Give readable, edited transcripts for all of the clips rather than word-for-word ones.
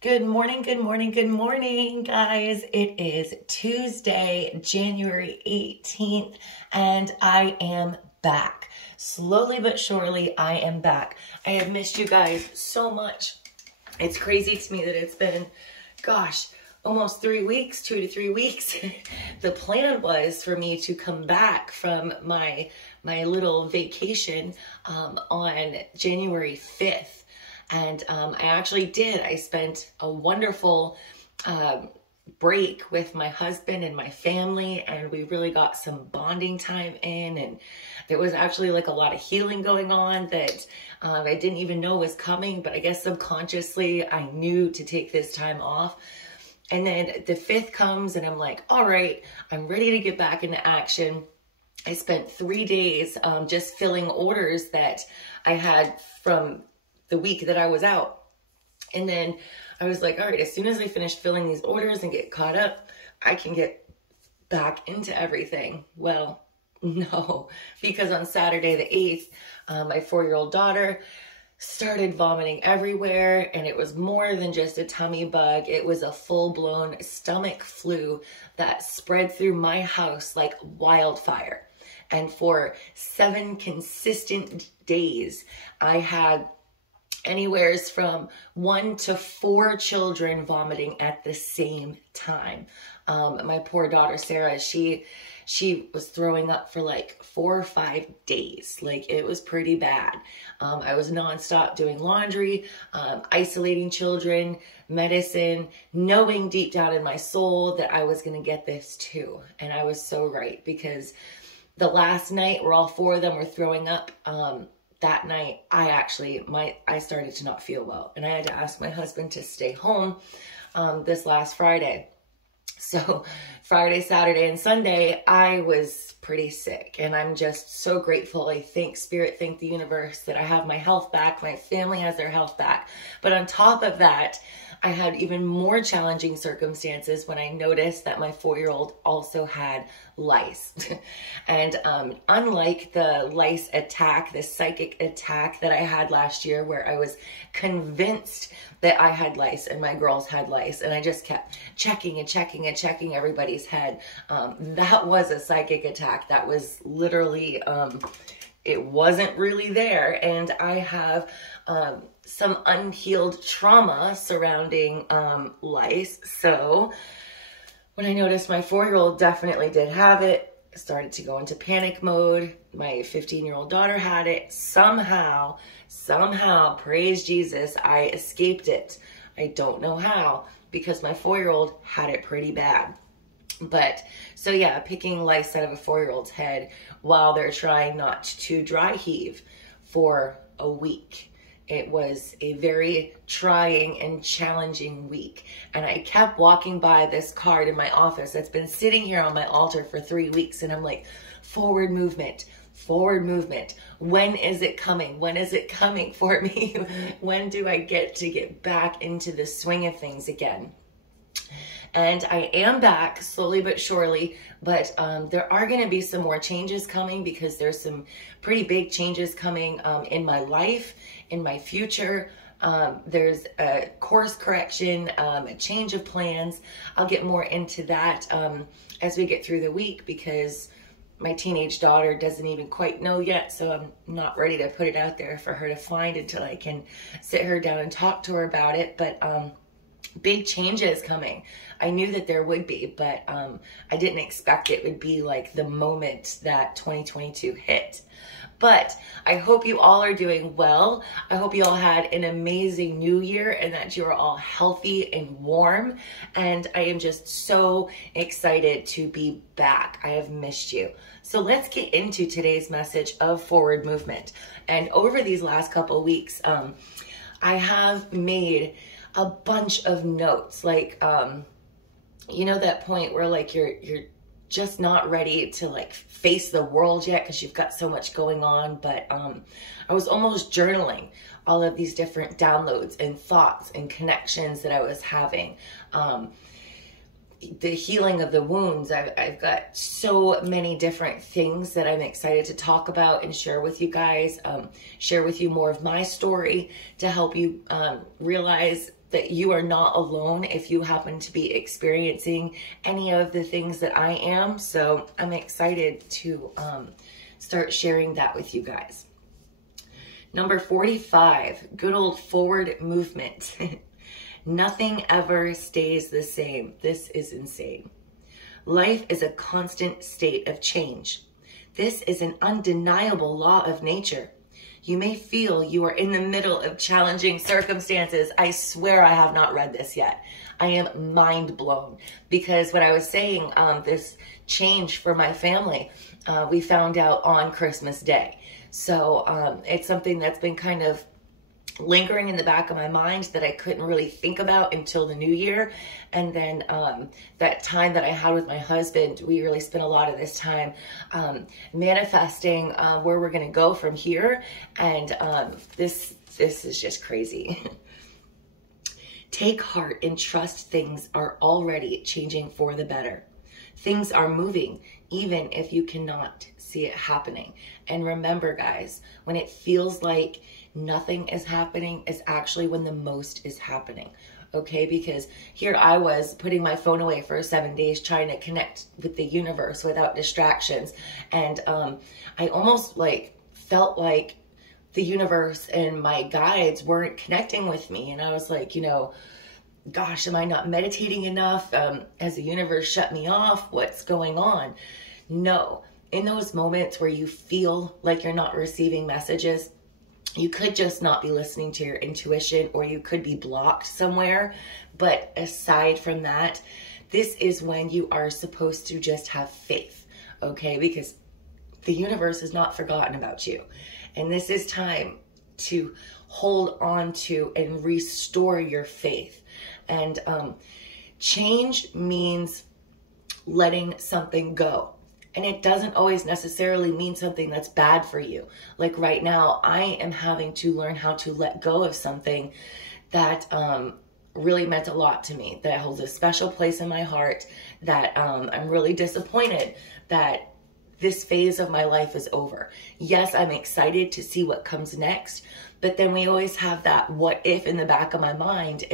Good morning, good morning, good morning, guys. It is Tuesday, January 18th, and I am back. Slowly but surely, I am back. I have missed you guys so much. It's crazy to me that it's been, gosh, almost 3 weeks, 2 to 3 weeks. The plan was for me to come back from my little vacation on January 5th. And I actually did. I spent a wonderful break with my husband and my family, and we really got some bonding time in, and there was actually like a lot of healing going on that I didn't even know was coming, but I guess subconsciously I knew to take this time off. And then the 5th comes and I'm like, all right, I'm ready to get back into action. I spent 3 days just filling orders that I had from the week that I was out. And then I was like, all right, as soon as I finish filling these orders and get caught up, I can get back into everything. Well, no, because on Saturday the 8th, my 4-year-old daughter started vomiting everywhere, and it was more than just a tummy bug. It was a full-blown stomach flu that spread through my house like wildfire. And for 7 consistent days, I had anywheres from 1 to 4 children vomiting at the same time. My poor daughter, Sarah, she was throwing up for like 4 or 5 days. Like, it was pretty bad. I was nonstop doing laundry, isolating children, medicine, knowing deep down in my soul that I was going to get this too. And I was so right, because the last night where all 4 of them were throwing up, that night, I started to not feel well, and I had to ask my husband to stay home this last Friday. So Friday, Saturday, and Sunday, I was pretty sick, and I'm just so grateful. I thank Spirit, thank the universe that I have my health back. My family has their health back. But on top of that, I had even more challenging circumstances when I noticed that my 4-year-old also had lice. And unlike the lice attack, the psychic attack that I had last year, where I was convinced that I had lice and my girls had lice, and I just kept checking and checking and checking everybody's head, that was a psychic attack. That was literally, it wasn't really there. And I have some unhealed trauma surrounding lice. So when I noticed my 4-year-old definitely did have it, I started to go into panic mode. My 15-year-old daughter had it. Somehow, praise Jesus, I escaped it. I don't know how, because my 4-year-old had it pretty bad. But so yeah, picking lice out of a 4-year-old's head while they're trying not to dry heave for a week. It was a very trying and challenging week. And I kept walking by this card in my office that's been sitting here on my altar for 3 weeks. And I'm like, forward movement, forward movement. When is it coming? When is it coming for me? When do I get to get back into the swing of things again? And I am back slowly but surely, but there are going to be some more changes coming, because there's some pretty big changes coming in my life, in my future. There's a course correction, a change of plans. I'll get more into that as we get through the week, because my teenage daughter doesn't even quite know yet, so I'm not ready to put it out there for her to find until I can sit her down and talk to her about it. But big changes coming. I knew that there would be, but I didn't expect it would be like the moment that 2022 hit. But I hope you all are doing well. I hope you all had an amazing new year, and that you are all healthy and warm. And I am just so excited to be back. I have missed you. So let's get into today's message of forward movement. And over these last couple of weeks, I have made a bunch of notes, like, you know, that point where like you're just not ready to like face the world yet because you've got so much going on. But I was almost journaling all of these different downloads and thoughts and connections that I was having. The healing of the wounds. I've got so many different things that I'm excited to talk about and share with you guys, share with you more of my story to help you realize that you are not alone if you happen to be experiencing any of the things that I am. So I'm excited to start sharing that with you guys. Number 45, good old forward movement. Nothing ever stays the same. This is insane. Life is a constant state of change. This is an undeniable law of nature. You may feel you are in the middle of challenging circumstances. I swear I have not read this yet. I am mind blown because what I was saying, this change for my family, we found out on Christmas Day. So it's something that's been kind of lingering in the back of my mind that I couldn't really think about until the new year. And then that time that I had with my husband, we really spent a lot of this time manifesting where we're going to go from here. And this is just crazy. Take heart and trust things are already changing for the better. Things are moving, even if you cannot see it happening. And remember, guys, when it feels like nothing is happening is actually when the most is happening. Okay, because here I was putting my phone away for 7 days trying to connect with the universe without distractions. And I almost felt like the universe and my guides weren't connecting with me. And I was like, gosh, am I not meditating enough? Has the universe shut me off? What's going on? No. In those moments where you feel like you're not receiving messages, you could just not be listening to your intuition, or you could be blocked somewhere. But aside from that, this is when you are supposed to just have faith, okay? Because the universe has not forgotten about you. And this is time to hold on to and restore your faith. And change means letting something go. And it doesn't always necessarily mean something that's bad for you. Like right now, I am having to learn how to let go of something that really meant a lot to me, that holds a special place in my heart, that I'm really disappointed that this phase of my life is over. Yes, I'm excited to see what comes next, but then we always have that what if in the back of my mind.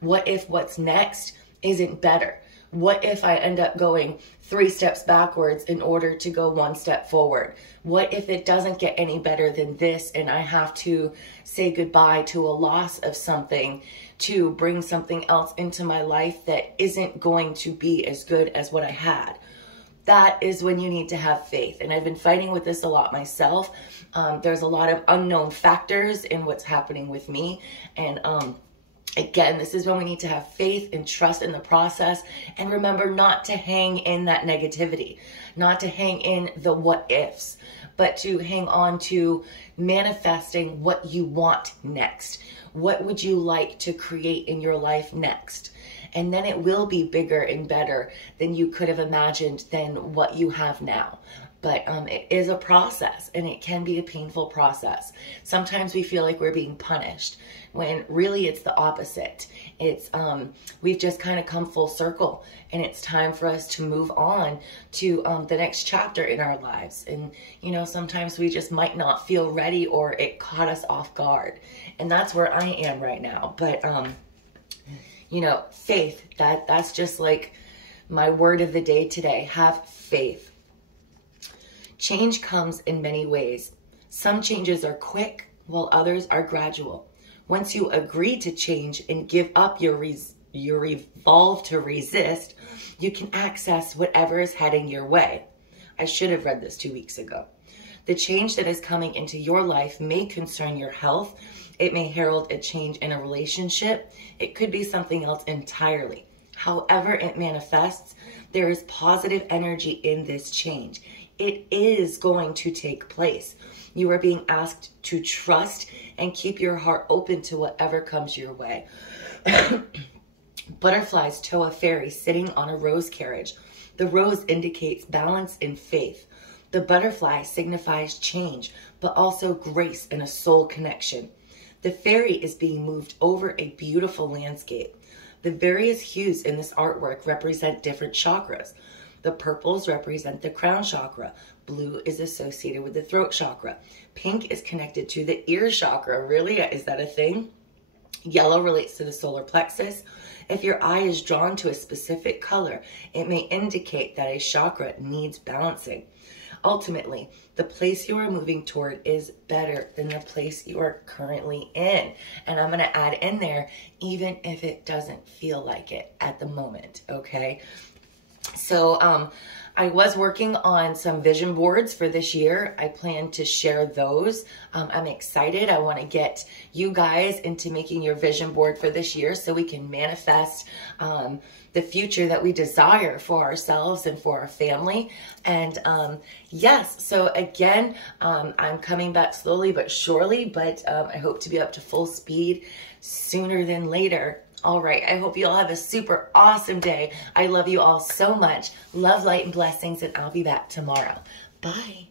What if what's next isn't better? What if I end up going 3 steps backwards in order to go 1 step forward? What if it doesn't get any better than this and I have to say goodbye to a loss of something to bring something else into my life that isn't going to be as good as what I had? That is when you need to have faith. And I've been fighting with this a lot myself. There's a lot of unknown factors in what's happening with me. And again, this is when we need to have faith and trust in the process, and remember not to hang in that negativity, not to hang in the what ifs, but to hang on to manifesting what you want next. What would you like to create in your life next? And then it will be bigger and better than you could have imagined than what you have now. But it is a process, and it can be a painful process. Sometimes we feel like we're being punished when really it's the opposite. It's we've just kind of come full circle, and it's time for us to move on to the next chapter in our lives. And sometimes we just might not feel ready, or it caught us off guard, and that's where I am right now. But faith, that's just like my word of the day today. Have faith. Change comes in many ways. Some changes are quick, while others are gradual. Once you agree to change and give up your resolve to resist, you can access whatever is heading your way. I should have read this 2 weeks ago. The change that is coming into your life may concern your health. It may herald a change in a relationship. It could be something else entirely. However it manifests, there is positive energy in this change. It is going to take place. You are being asked to trust and keep your heart open to whatever comes your way. Butterflies tow a fairy sitting on a rose carriage. The rose indicates balance and faith. The butterfly signifies change, but also grace and a soul connection. The fairy is being moved over a beautiful landscape. The various hues in this artwork represent different chakras. The purples represent the crown chakra. Blue is associated with the throat chakra. Pink is connected to the ear chakra. Really? Is that a thing? Yellow relates to the solar plexus. If your eye is drawn to a specific color, it may indicate that a chakra needs balancing. Ultimately, the place you are moving toward is better than the place you are currently in. And I'm going to add in there, even if it doesn't feel like it at the moment, okay? So I was working on some vision boards for this year. I plan to share those. I'm excited. I want to get you guys into making your vision board for this year so we can manifest the future that we desire for ourselves and for our family. And yes, so again, I'm coming back slowly but surely, but I hope to be up to full speed sooner than later. All right, I hope you all have a super awesome day. I love you all so much. Love, light, and blessings, and I'll be back tomorrow. Bye.